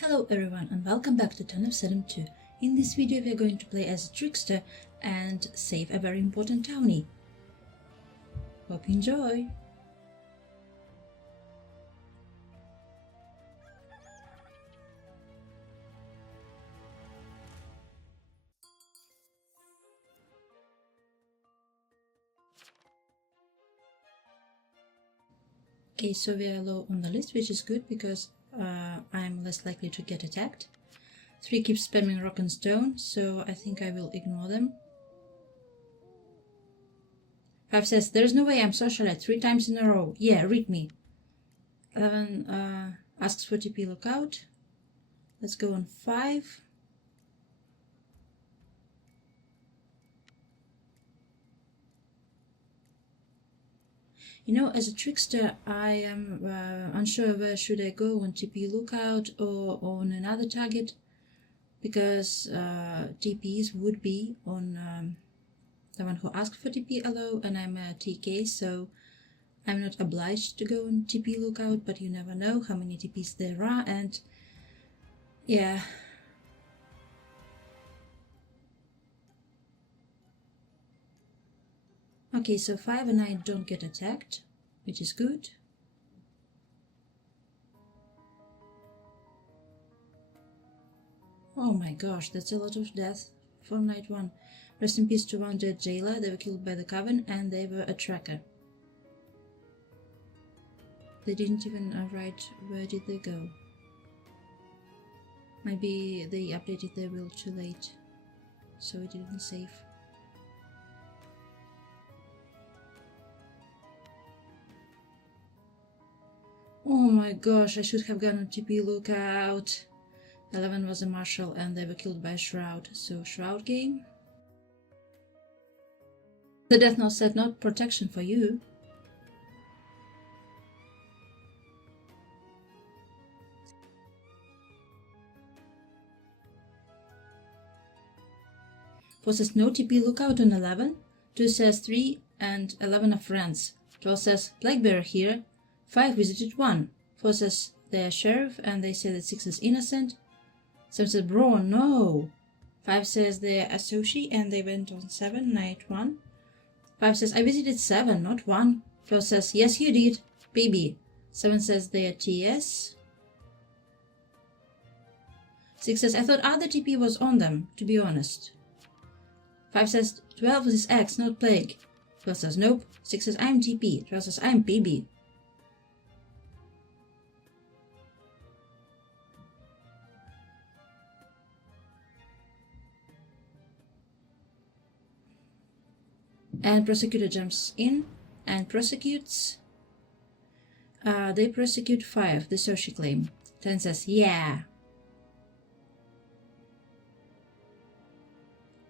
Hello everyone and welcome back to Town of Salem 2. In this video we are going to play as a trickster and save a very important townie. Hope you enjoy! Okay, so we are low on the list, which is good because I'm less likely to get attacked. 3 keep spamming rock and stone, so I think I will ignore them. 5 says, there's no way I'm socialite 3 times in a row. Yeah, read me. 11 asks for TP lookout. Let's go on 5. You know, as a trickster, I am unsure where should I go on TP lookout or on another target, because TPs would be on the one who asked for TP allow, and I'm a TK, so I'm not obliged to go on TP lookout, but you never know how many TPs there are, and yeah. Okay, so 5 and I don't get attacked, which is good. Oh my gosh, that's a lot of death for night 1. Rest in peace to one dead jailer. They were killed by the coven and they were a tracker. They didn't even write where did they go. Maybe they updated their will too late, so it didn't save. Oh my gosh, I should have gone on TP lookout. 11 was a marshal and they were killed by Shroud, so Shroud game. The death note said not protection for you. Four says no TP lookout on 11. 2 says 3 and 11 are friends. 12 says Blackbear here. 5 visited 1. 4 says they are sheriff and they say that 6 is innocent. 7 says bro no. 5 says they are associate and they went on 7 night 1. 5 says I visited 7 not 1. 12 says yes you did baby. 7 says they are TS. 6 says I thought other TP was on them, to be honest. 5 says 12 is X not plague. 12 says nope. 6 says I'm TP. 12 says I'm PB. And prosecutor jumps in and prosecutes. They prosecute 5, the social claim. 10 says yeah.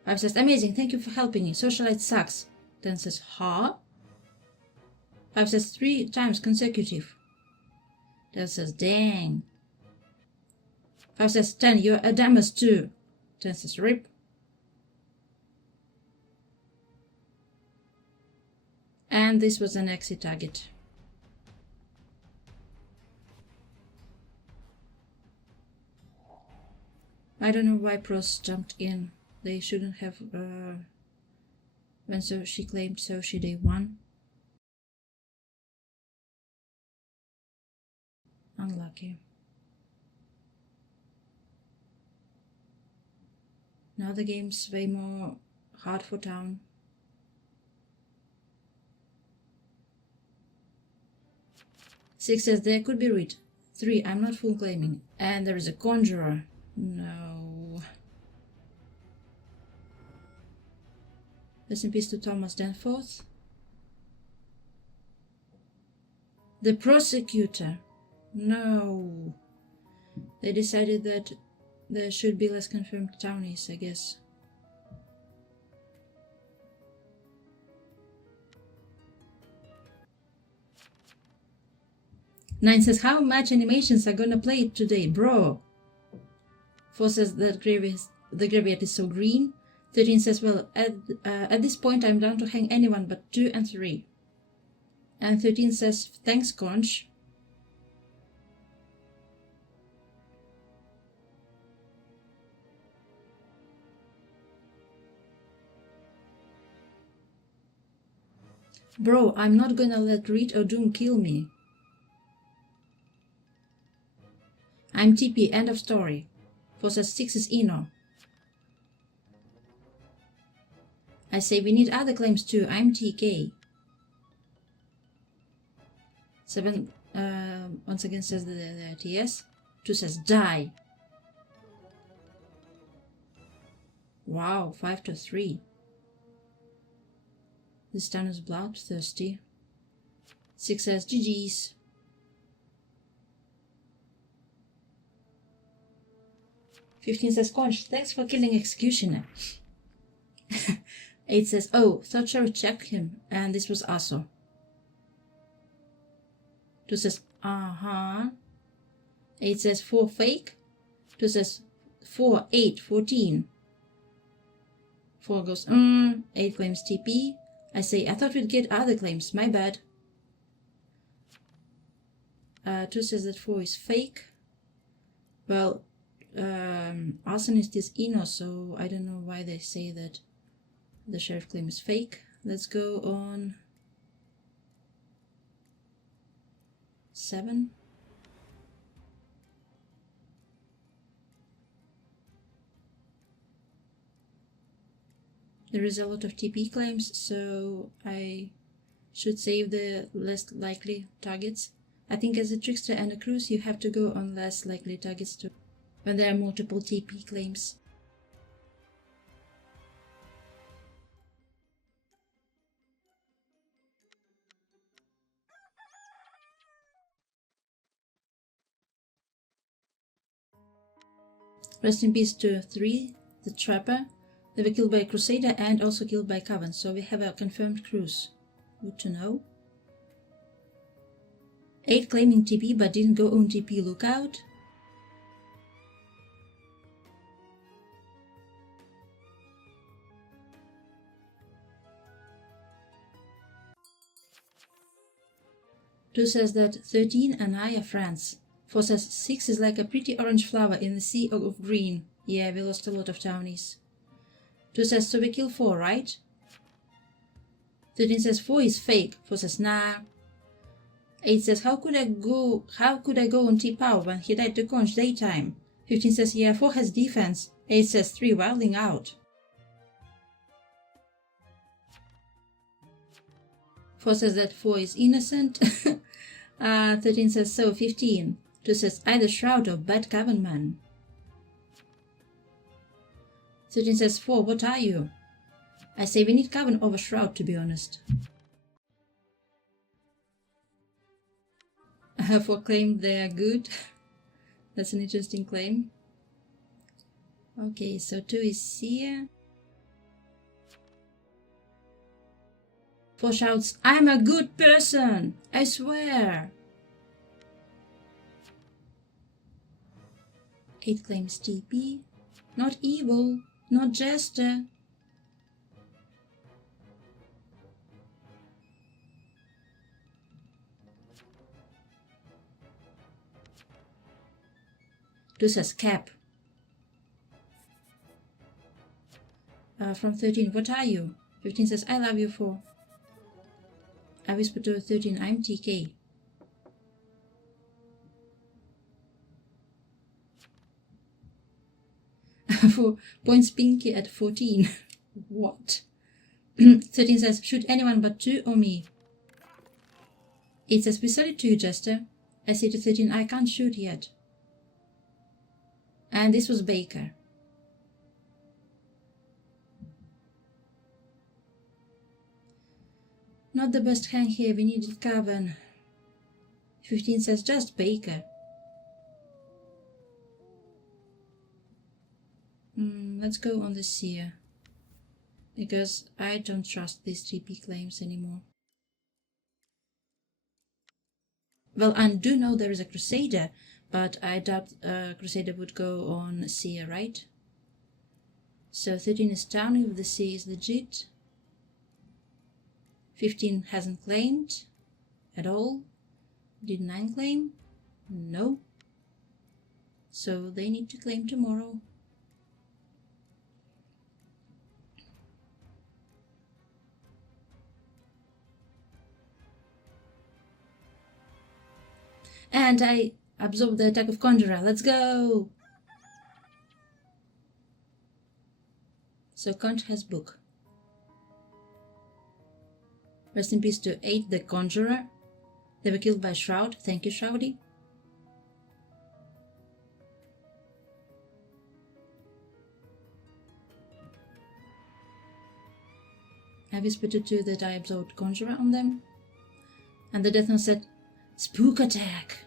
5 says amazing, thank you for helping me. Socialite sucks. 10 says huh? 5 says 3 times consecutive. 10 says dang. 5 says 10, you're a damage too. 10 says rip. And this was an exit target. I don't know why pros jumped in. They shouldn't have when so she claimed so she day 1. Unlucky. Now the game's way more hard for town. Six says there could be read. 3 I'm not full claiming. And there is a conjurer. No. Rest in peace to Thomas Danforth. The prosecutor. No. They decided that there should be less confirmed townies, I guess. Nine says, how much animations are gonna play today, bro? 4 says that the graveyard is so green. 13 says, well, at this point I'm down to hang anyone but 2 and 3. And 13 says, thanks, Conch. Bro, I'm not gonna let Reed or Doom kill me. I'm TP, end of story. 4 says 6 is Eno. I say we need other claims too. I'm TK. 7 once again says the TS. 2 says die. Wow, 5 to 3. This town is bloodthirsty. 6 says GG's. 15 says Conch, thanks for killing Executioner. 8 says, oh, thought Sheriff checked him, and this was Aso. 2 says, uh-huh. 8 says 4 fake. 2 says 4, 8, 14. 4 goes, 8 claims TP. I say, I thought we'd get other claims, my bad. 2 says that 4 is fake. Well, arsonist is Eno, so I don't know why they say that the sheriff claim is fake. Let's go on 7. There is a lot of TP claims, so I should save the less likely targets. I think as a trickster and a cruise, you have to go on less likely targets too, when there are multiple TP claims. Rest in peace to 3, the Trapper. They were killed by a Crusader and also killed by Coven, so we have a confirmed cruise. Good to know. 8 claiming TP but didn't go on TP lookout. Two says that 13 and I are friends. 4 says 6 is like a pretty orange flower in the sea of green. Yeah, we lost a lot of townies. 2 says, so we kill 4, right? 13 says 4 is fake. 4 says, nah. 8 says, how could I go on T-Power when he died to Conch daytime? 15 says, yeah, 4 has defense. 8 says 3 wilding out. 4 says that 4 is innocent. 13 says, so 15. 2 says, either Shroud or Bad Coven Man. 13 says, 4, what are you? I say we need Coven over Shroud, to be honest. 4 claimed they are good. That's an interesting claim. Okay, so 2 is here. 4 shouts, I'm a good person! I swear! 8 claims TP. Not evil, not jester. 2 says cap. From 13, what are you? 15 says, I love you 4. I whisper to 13, I'm TK. For points Pinky at 14. What? 13 says, shoot anyone but 2 or me. 8 says, we sold it to you, Jester. I say to 13, I can't shoot yet. And this was Baker. Not the best hand here, we needed Coven. 15 says, just Baker. Let's go on the Seer, because I don't trust these TP claims anymore. Well, I do know there is a Crusader, but I doubt Crusader would go on Seer, right? So 13 is townie with the Seer is legit. 15 hasn't claimed at all. Did 9 claim? No. So they need to claim tomorrow. And I absorb the attack of Conjurer. Let's go! So Conch has book. Rest in peace to 8, the Conjurer. They were killed by Shroud. Thank you, Shroudy. I whispered to 2 that I absorbed Conjurer on them. And the Death Note said, Spook attack!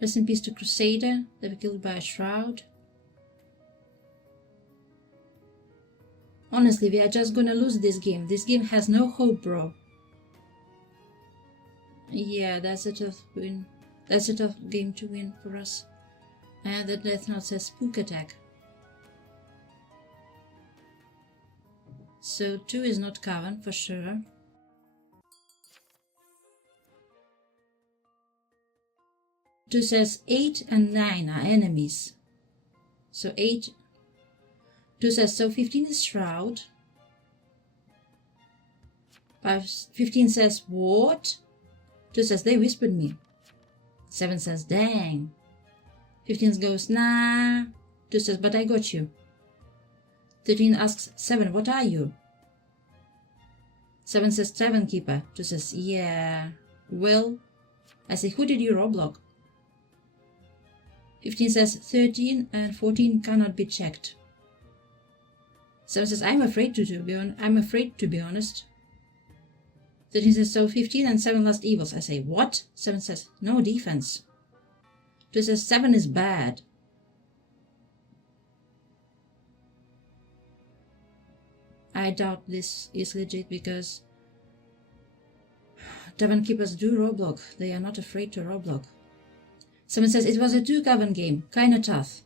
Rest in peace to Crusader. They were killed by a Shroud. Honestly, we are just gonna lose this game. This game has no hope, bro. Yeah, that's a tough win. That's a tough game to win for us. And the Death Note says spook attack. So 2 is not coven for sure. Two says 8 and 9 are enemies. So 8. 2 says so 15 is Shroud. 15 says what? 2 says they whispered me. 7 says dang. 15 goes nah. 2 says but I got you. 13 asks 7 what are you? 7 says Tavern Keeper. 2 says yeah. Well, I say who did you roblox? 15 says 13 and 14 cannot be checked. 7 says I'm afraid to be honest. 13 says so 15 and 7 last evils. I say what? 7 says no defense. 2 says 7 is bad. I doubt this is legit because Tavern Keepers do roblox. They are not afraid to roblox. 7 says it was a 2 coven game, kinda tough.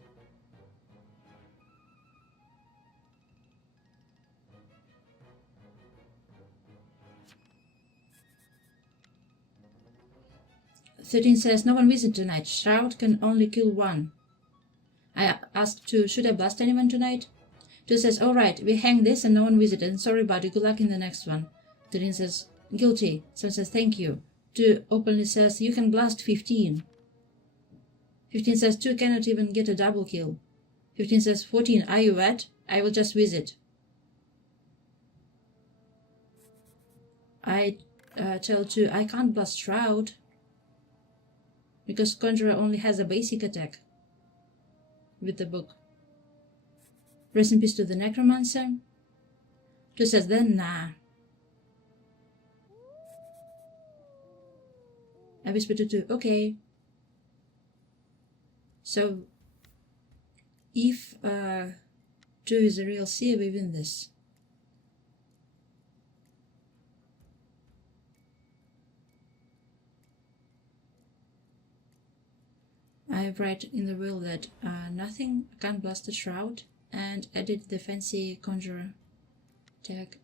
"13 says no one visit tonight. Shroud can only kill 1. I asked 2, should I blast anyone tonight? 2 says alright, we hang this and no one visited. Sorry buddy, good luck in the next one. 13 says guilty. 7 says thank you. 2 openly says you can blast 15. 15 says 2 cannot even get a double kill. 15 says 14, are you wet? I will just visit. I tell 2 I can't blast Shroud because Conjurer only has a basic attack with the book. Rest in peace to the Necromancer. 2 says then nah. I whisper to 2 okay. So, if 2 is a real seer, we win this. I write in the will that nothing can blast the Shroud and edit the fancy Conjurer tag.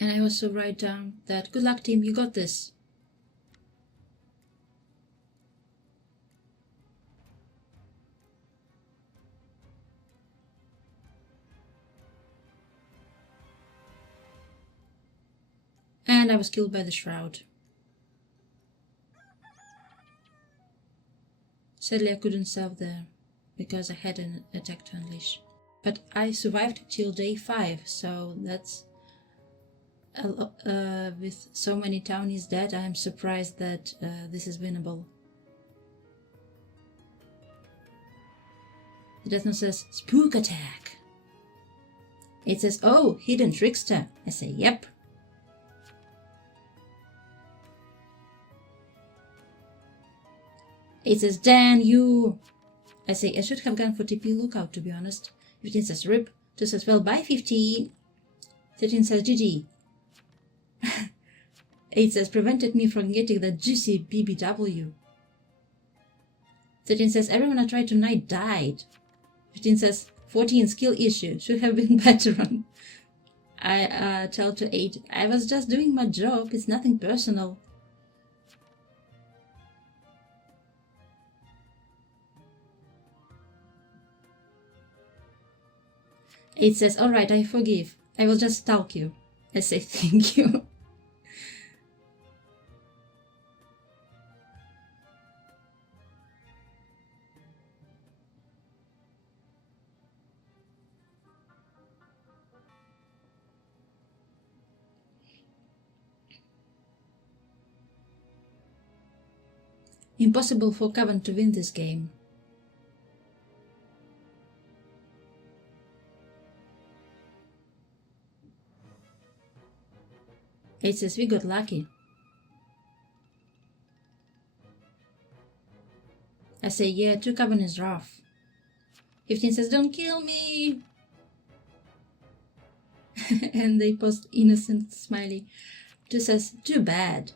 And I also write down that good luck team, you got this. And I was killed by the Shroud. Sadly, I couldn't save there because I had an attack to unleash. But I survived till day 5, so that's with so many townies dead, I am surprised that this is winnable. The Death Note says, spook attack. It says, oh, hidden Trickster. I say, yep. It says, Dan, you. I say, I should have gone for TP lookout, to be honest. 15 says, rip. 2 says, well, bye, 15. 13 says, GG. 8 says, prevented me from getting the juicy BBW. 13 says, everyone I tried tonight died. 15 says, 14 skill issue. Should have been better on. I tell to 8, I was just doing my job. It's nothing personal. 8 says, alright, I forgive. I will just stalk you. I say thank you. Impossible for Coven to win this game. It says we got lucky. I say, yeah, 2 Coven is rough. 15 says, don't kill me! And they post innocent smiley. 2 says, too bad.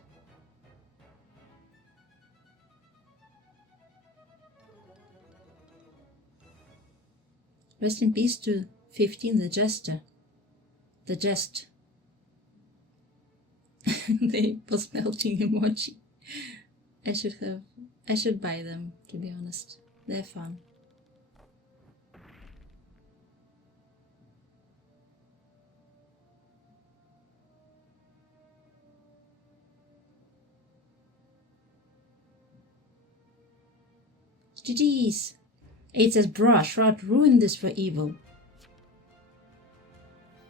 Rest in peace to 15, the jester. The jest. They post melting emoji. I should buy them, to be honest. They're fun. GG's. 8 says, bruh, Shroud ruined this for evil.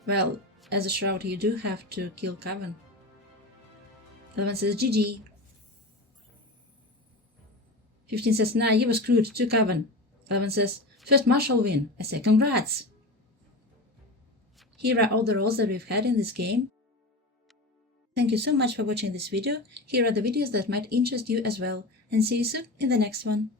Well, as a Shroud you do have to kill Coven. 11 says, GG. 15 says, nah, you were screwed, 2 Coven. 11 says, first Marshall win. I say, congrats. Here are all the roles that we've had in this game. Thank you so much for watching this video. Here are the videos that might interest you as well, and see you soon in the next one.